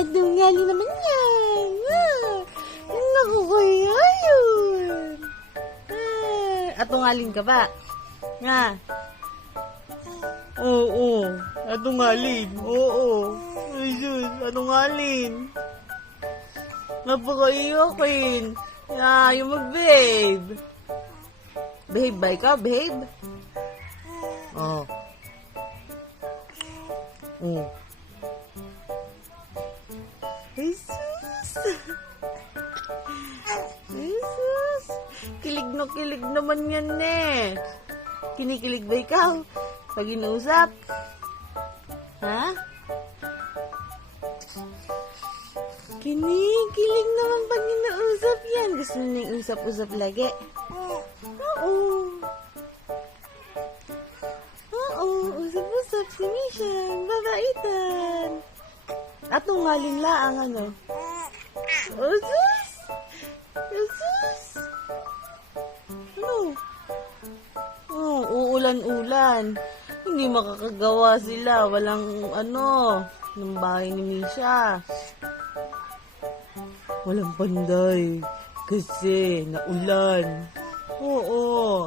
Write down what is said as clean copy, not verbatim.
Dungali naman yan. Naku, kaya yun. Atungalin ka ba? Nga. Oo. Atungalin. Oo. Ay, sus. Atungalin. Napaka-iyakin. Yung mag-babe. Babe ba ikaw, babe? Oh. Jesus! Jesus! Kilig na kilig naman yan eh. Kinikilig ba ikaw? Pag inuusap? Ha? Kinikilig naman pag inuusap yan. Gusto na yung usap-usap lagi. Oo. Oo, usap-usap si Mishan. Babaitan. At tungalin laang ano. Jesus! Jesus! Ano? Oh, uulan-ulan. Hindi makakagawa sila. Walang ano, ng bahay ni Misha. Walang panday. Kasi naulan. Oo.